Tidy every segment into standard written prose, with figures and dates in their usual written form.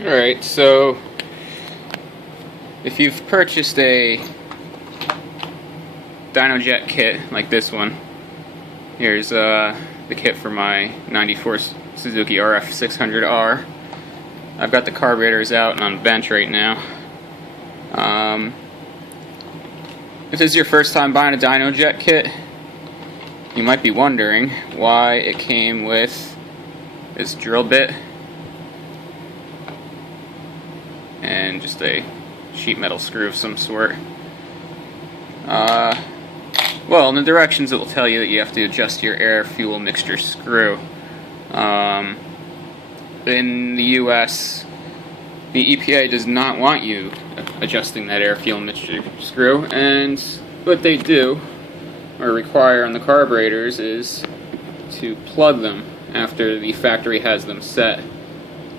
Alright, so if you've purchased a DynoJet kit like this one, here's the kit for my 94 Suzuki RF600R. I've got the carburetors out and on the bench right now. If this is your first time buying a DynoJet kit, you might be wondering why it came with this drill bit and just a sheet metal screw of some sort. Well, in the directions it will tell you that you have to adjust your air-fuel mixture screw. In the US, the EPA does not want you adjusting that air-fuel mixture screw, and what they do, or require on the carburetors, is to plug them after the factory has them set.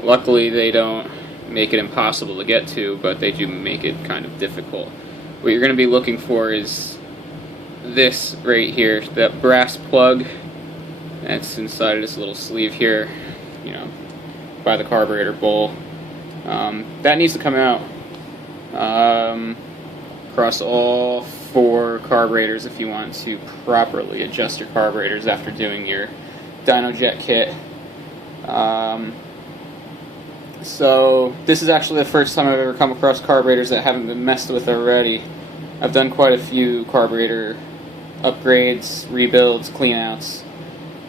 Luckily, they don't make it impossible to get to, but they do make it kind of difficult. What you're going to be looking for is this right here, that brass plug that's inside of this little sleeve here, by the carburetor bowl. That needs to come out across all 4 carburetors if you want to properly adjust your carburetors after doing your DynoJet kit. So this is actually the first time I've ever come across carburetors that haven't been messed with already. I've done quite a few carburetor upgrades, rebuilds, cleanouts,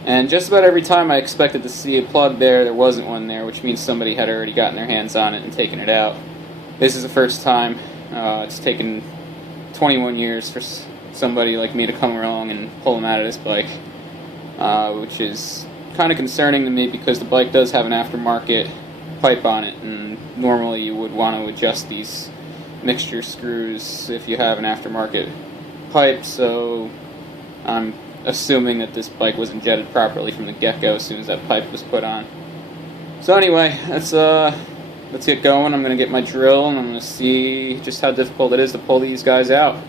and just about every time I expected to see a plug there wasn't one there, which means somebody had already gotten their hands on it and taken it out. This is the first time. It's taken 21 years for somebody like me to come along and pull them out of this bike, which is kind of concerning to me because the bike does have an aftermarket pipe on it, and normally you would want to adjust these mixture screws if you have an aftermarket pipe, so I'm assuming that this bike wasn't jetted properly from the get-go as soon as that pipe was put on. So anyway, let's get going. I'm going to get my drill and I'm going to see just how difficult it is to pull these guys out.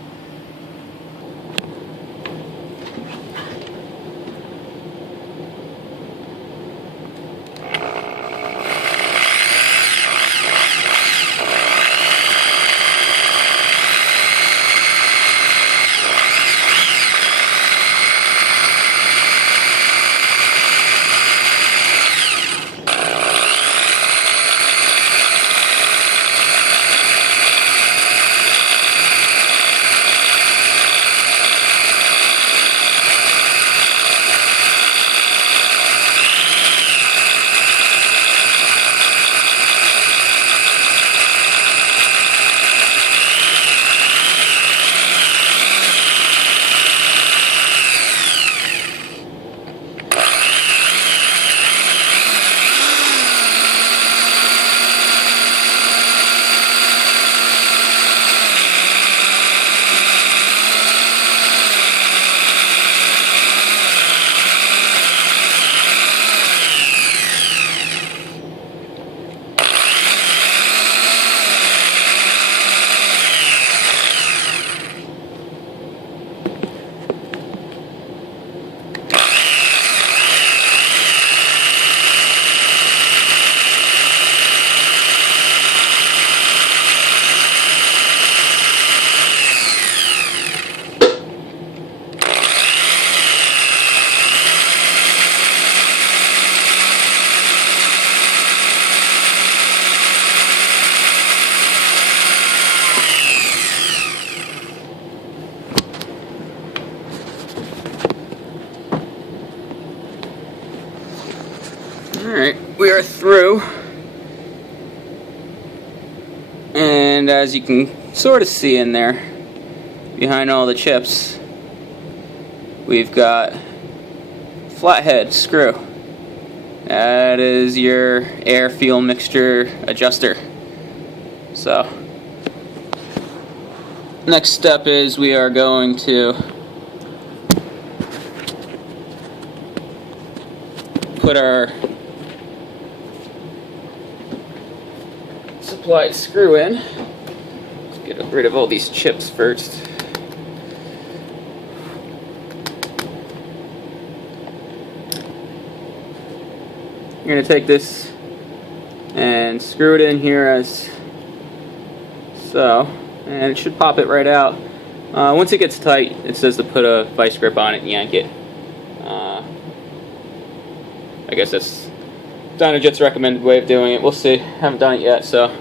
Alright, we are through, and as you can sort of see in there, behind all the chips, we've got flathead screw. That is your air-fuel mixture adjuster. So, next step is we are going to put our supplied screw in. Let's get rid of all these chips first. You're going to take this and screw it in here as so, and it should pop it right out. Once it gets tight, it says to put a vice grip on it and yank it. I guess that's DynoJet's recommended way of doing it. We'll see. Haven't done it yet, so.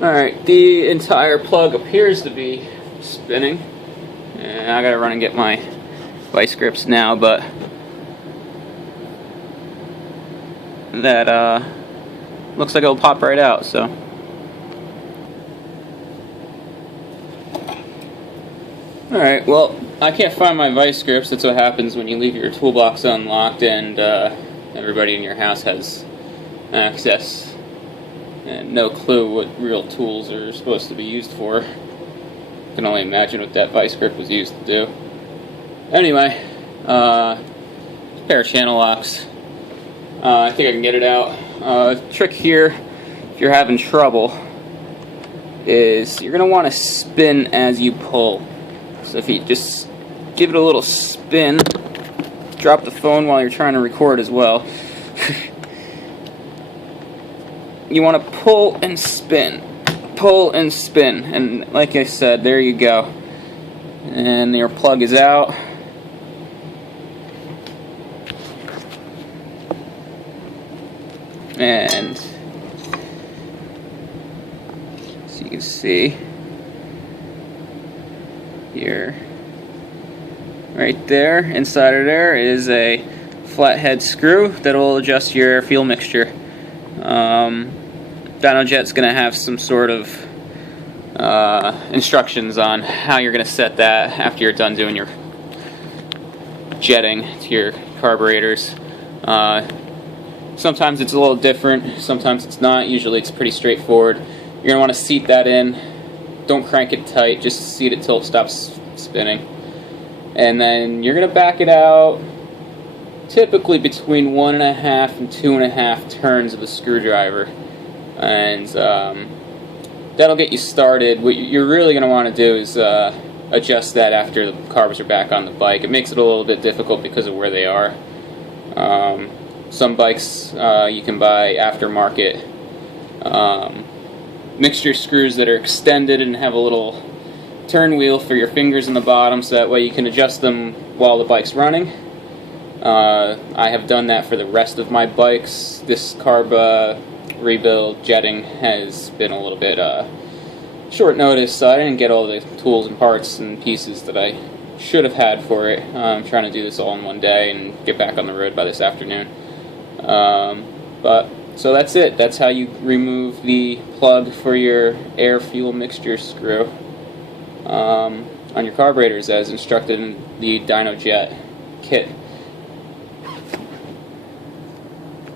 Alright, the entire plug appears to be spinning. And I gotta run and get my vice grips now, but that looks like it'll pop right out, so. Alright, well, I can't find my vice grips. That's what happens when you leave your toolbox unlocked and everybody in your house has access and no clue what real tools are supposed to be used for. I can only imagine what that vice grip was used to do. Anyway, pair of channel locks. I think I can get it out. Trick here, if you're having trouble, is you're going to want to spin as you pull. So if you just give it a little spin, drop the phone while you're trying to record as well. You want to pull and spin. Pull and spin. And like I said, there you go. And your plug is out. And as you can see here, right there, inside of there is a flathead screw that will adjust your fuel mixture. DynoJet's going to have some sort of instructions on how you're going to set that after you're done doing your jetting to your carburetors. Sometimes it's a little different, sometimes it's not. Usually it's pretty straightforward. You're going to want to seat that in. Don't crank it tight, just seat it till it stops spinning. And then you're going to back it out typically between 1.5 and 2.5 turns of a screwdriver. And that'll get you started. What you're really going to want to do is adjust that after the carbs are back on the bike. It makes it a little bit difficult because of where they are. Some bikes you can buy aftermarket mixture screws that are extended and have a little turn wheel for your fingers in the bottom, so that way you can adjust them while the bike's running. I have done that for the rest of my bikes. This carb rebuild jetting has been a little bit short notice, so I didn't get all the tools and parts and pieces that I should have had for it. I'm trying to do this all in one day and get back on the road by this afternoon. So that's it. That's how you remove the plug for your air fuel mixture screw on your carburetors as instructed in the DynoJet kit.